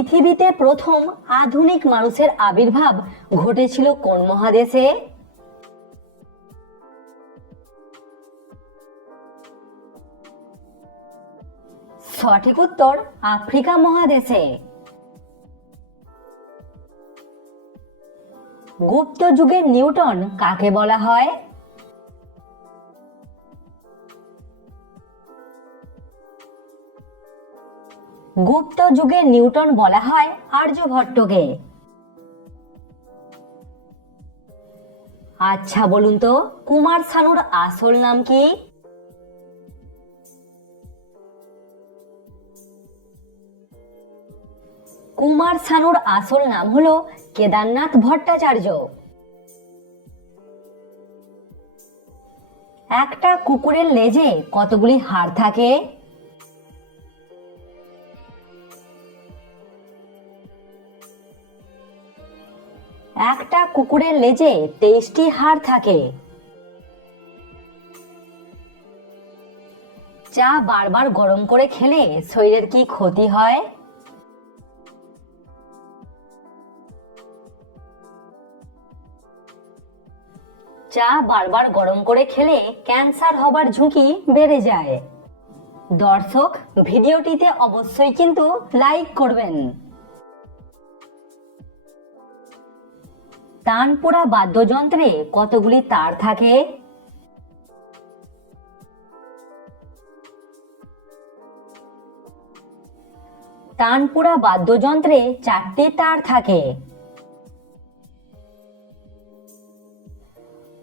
পৃথিবীতে প্রথম আধুনিক মানুষের আবির্ভাব ঘটেছিল কোন মহাদেশে? সঠিক উত্তর, আফ্রিকা মহাদেশে। গুপ্ত যুগের নিউটন কাকে বলা হয়? গুপ্ত যুগের নিউটন বলা হয় আর্যভট্টকে। আচ্ছা বলুন তো, কুমার শানুর আসল নাম কি? কুমার শানুর আসল নাম হলো কেদারনাথ ভট্টাচার্য। একটা কুকুরের লেজে কতগুলি হাড় থাকে? একটা কুকুরের লেজে তেইশটি হাড় থাকে। চা বারবার গরম করে খেলে শরীরের কি ক্ষতি হয়? চা বারবার গরম করে খেলে ক্যান্সার হবার ঝুঁকি বেড়ে যায়। দর্শক, ভিডিওটিতে অবশ্যই কিন্তু লাইক করবেন। তানপুরা বাদ্যযন্ত্রে কতগুলি তার থাকে? তানপুরা বাদ্যযন্ত্রে চারটি তার থাকে।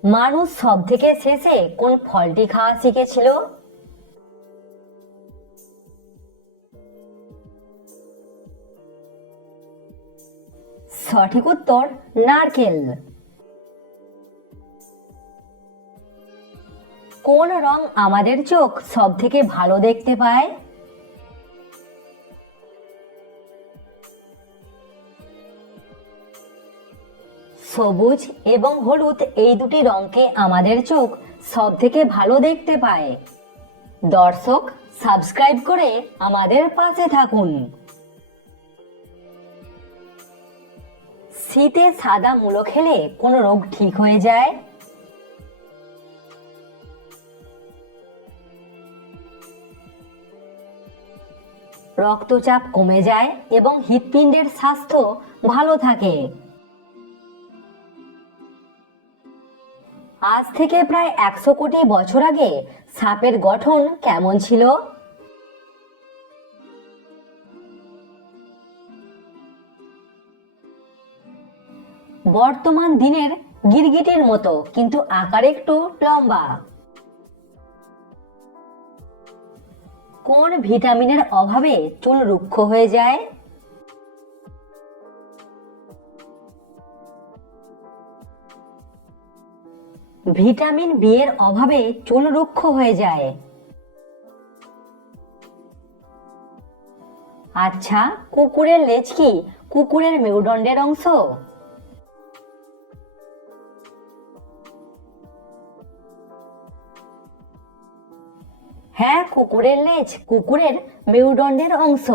মানুষ সব থেকে শেষে কোন ফলটি খাওয়া শিখেছিল? সঠিক উত্তর নারকেল। কোন রং আমাদের চোখ সব থেকে ভালো দেখতে পায়? সবুজ এবং হলুদ এই দুটি রঙকে আমাদের চোখ সব থেকে ভালো দেখতে পায়। দর্শক, সাবস্ক্রাইব করে আমাদের পাশে থাকুন। শীতে সাদা মূলো খেলে কোন রোগ ঠিক হয়ে যায়? রক্তচাপ কমে যায় এবং হৃৎপিণ্ডের স্বাস্থ্য ভালো থাকে। আজ থেকে প্রায় একশো কোটি বছর আগে সাপের গঠন কেমন ছিল? বর্তমান দিনের গিরগিটির মতো, কিন্তু আকার একটু লম্বা। কোন ভিটামিনের অভাবে চুল রুক্ষ হয়ে যায়? ভিটামিন বি এর অভাবে চুল রুক্ষ হয়ে যায়। আচ্ছা কুকুরের লেজ কি কুকুরের মেরুদণ্ডের অংশ? কুকুরের লেজ কুকুরের মেরুদণ্ডের অংশ।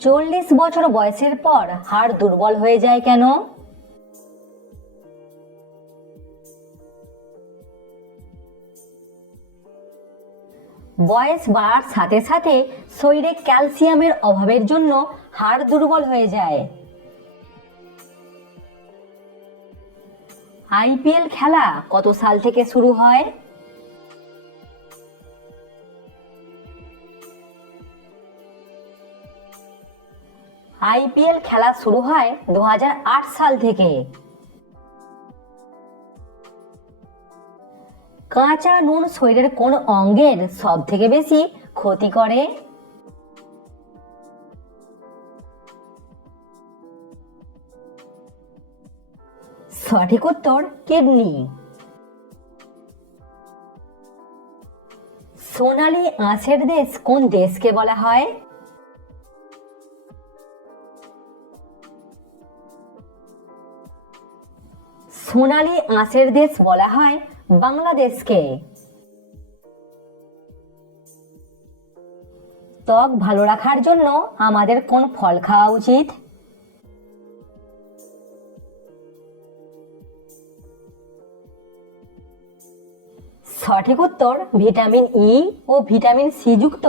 চল্লিশ বছর বয়সের পর হাড় দুর্বল হয়ে যায় কেন? বয়স বাড়ার সাথে সাথে শরীরে ক্যালসিয়ামের অভাবের জন্য হাড় দুর্বল হয়ে যায়। আইপিএল খেলা কত সাল থেকে শুরু হয়? আইপিএল খেলা শুরু হয় দু হাজার আট সাল থেকে। কাঁচা নুন শরীরের কোন অঙ্গের সব থেকে বেশি ক্ষতি করে? সঠিক উত্তর কিডনি। সোনালী আঁশের দেশ কোন দেশকে বলা হয়? সোনালি আঁশের দেশ বলা হয় বাংলাদেশকে। ত্বক ভালো রাখার জন্য আমাদের কোন ফল খাওয়া উচিত? সঠিক উত্তর ভিটামিন ই ও ভিটামিন সি যুক্ত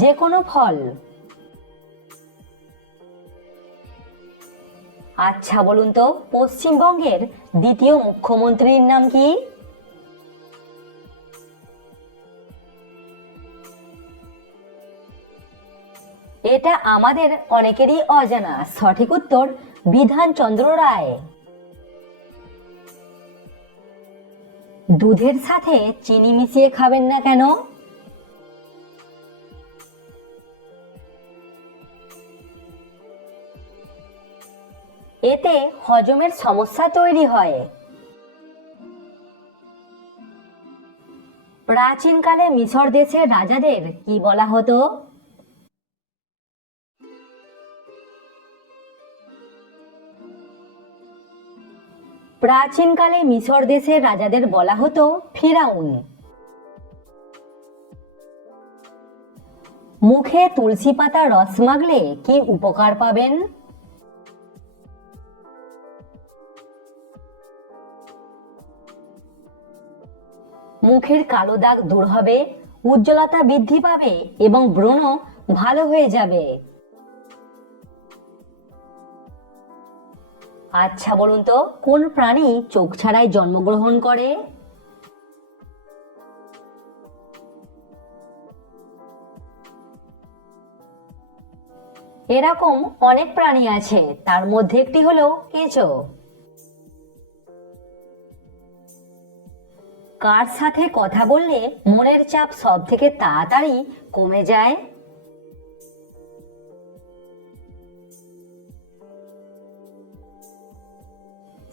যে কোনো ফল। আচ্ছা বলুন তো, পশ্চিমবঙ্গের দ্বিতীয় মুখ্যমন্ত্রীর নাম কি? এটা আমাদের অনেকেরই অজানা। সঠিক উত্তর বিধানচন্দ্র রায়। দুধের সাথে চিনি মিশিয়ে খাবেন না কেন? এতে হজমের সমস্যা তৈরি হয়। প্রাচীনকালে মিশর দেশের রাজাদের কি বলা হতো? প্রাচীনকালে মিশর দেশের রাজাদের বলা হতো ফিরাউন। মুখে তুলসী পাতা রস মাগলে কি উপকার পাবেন? মুখের কালো দাগ দূর হবে, উজ্জ্বলতা বৃদ্ধি পাবে এবং ব্রণ ভালো হয়ে যাবে। আচ্ছা বলুন তো, কোন প্রাণী চোখ ছাড়াই জন্মগ্রহণ করে? এরকম অনেক প্রাণী আছে, তার মধ্যে একটি হলো কেঁচো। কার সাথে কথা বললে মনের চাপ সব থেকে তাড়াতাড়ি কমে যায়?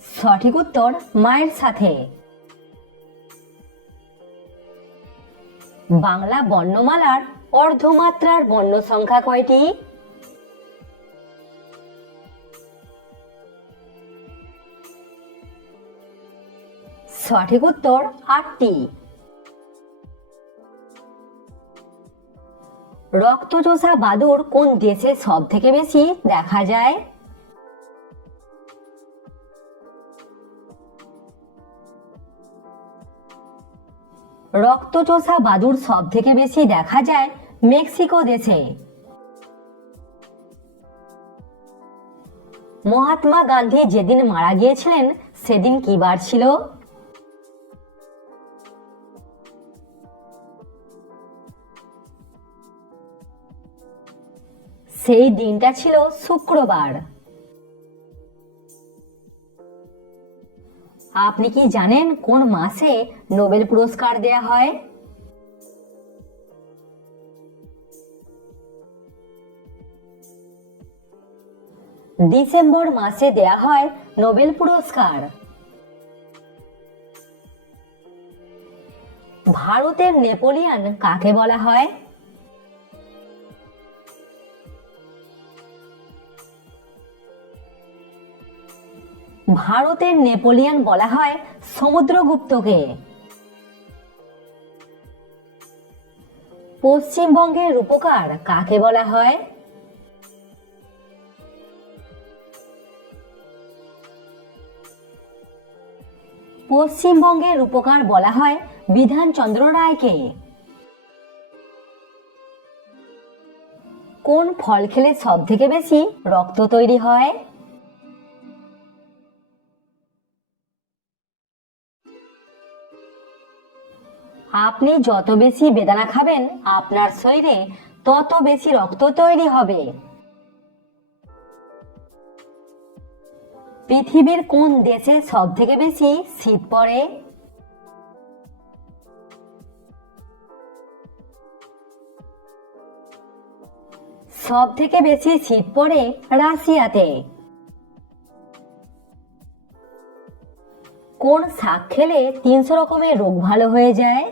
সঠিক উত্তর মায়ের সাথে। বাংলা বর্ণমালার অর্ধমাত্রার বর্ণ সংখ্যা কয়টি? সঠিক উত্তর আটটি। রক্তচোষা বাদুর কোন দেশে সব থেকে বেশি দেখা যায়? রক্তচোষা বাদুর সব থেকে বেশি দেখা যায় মেক্সিকো দেশে। মহাত্মা গান্ধী যেদিন মারা গিয়েছিলেন, সেদিন কি বার ছিল? সেই দিনটা ছিল শুক্রবার। আপনি কি জানেন কোন মাসে নোবেল পুরস্কার দেয়া হয়? ডিসেম্বর মাসে দেয়া হয় নোবেল পুরস্কার। ভারতের নেপোলিয়ান কাকে বলা হয়? ভারতের নেপোলিয়ান বলা হয় সমুদ্রগুপ্তকে। পশ্চিমবঙ্গের রূপকার কাকে বলা হয়? পশ্চিমবঙ্গের রূপকার বলা হয় বিধানচন্দ্র রায়কে। কোন ফল খেলে সব থেকে বেশি রক্ত তৈরি হয়? আপনি যত বেশি বেদানা খাবেন, আপনার শরীরে তত বেশি রক্ত তৈরি হবে। পৃথিবীর কোন দেশে সব থেকে বেশি শীত পড়ে? সব থেকে বেশি শীত পড়ে রাশিয়াতে। কোন শাক খেলে তিনশো রকমের রোগ ভালো হয়ে যায়?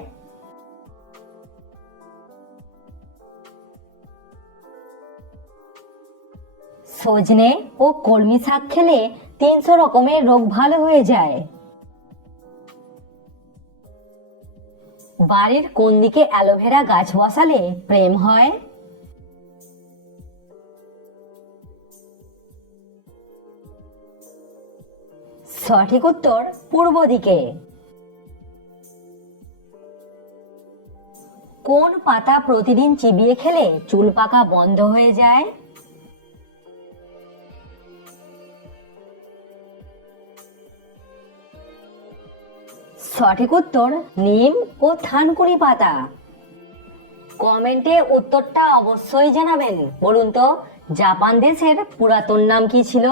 সজনে ও কলমি শাক খেলে তিনশো রকমের রোগ ভালো হয়ে যায়। বাড়ির কোন দিকে অ্যালোভেরা গাছ বসালে প্রেম হয়? সঠিক উত্তর পূর্ব দিকে। কোন পাতা প্রতিদিন চিবিয়ে খেলে চুল পাকা বন্ধ হয়ে যায়? সঠিক উত্তর নিম ও থানকুনি পাতা। কমেন্টে উত্তরটা অবশ্যই জানাবেন। বলুন তো, জাপান দেশের পুরাতন নাম কি ছিল?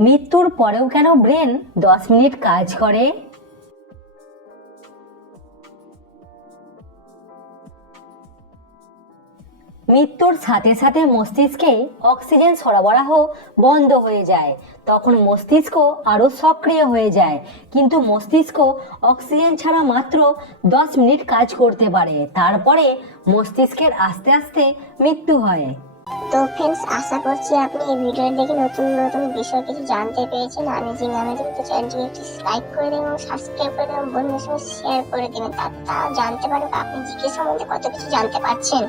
মৃত্যুর পরেও কেন ব্রেন দশ মিনিট কাজ করে? সাথে সাথে মস্তিষ্কে অক্সিজেন সরবরাহ বন্ধ হয়ে যায়। তখন মস্তিষ্ক আরও সক্রিয় হয়ে যায়। কিন্তু মস্তিষ্ক অক্সিজেন ছাড়া মাত্র দশ মিনিট কাজ করতে পারে। তারপরে মস্তিষ্কের আস্তে আস্তে মৃত্যু হয়। তো ফ্রেন্ডস আশা করছি আপনি এই ভিডিও দেখে নতুন নতুন বিষয় কিছু জানতে পেরেছেন। আমি যে নামে তো চ্যানেলটিকে একটি লাইক করে দেবেন এবং সাবস্ক্রাইব করে দেবেন বন্ধুদের সঙ্গে শেয়ার করে দেবেন তা জানতে পারবে আপনি জিকে সম্বন্ধে কত কিছু জানতে পারছেন।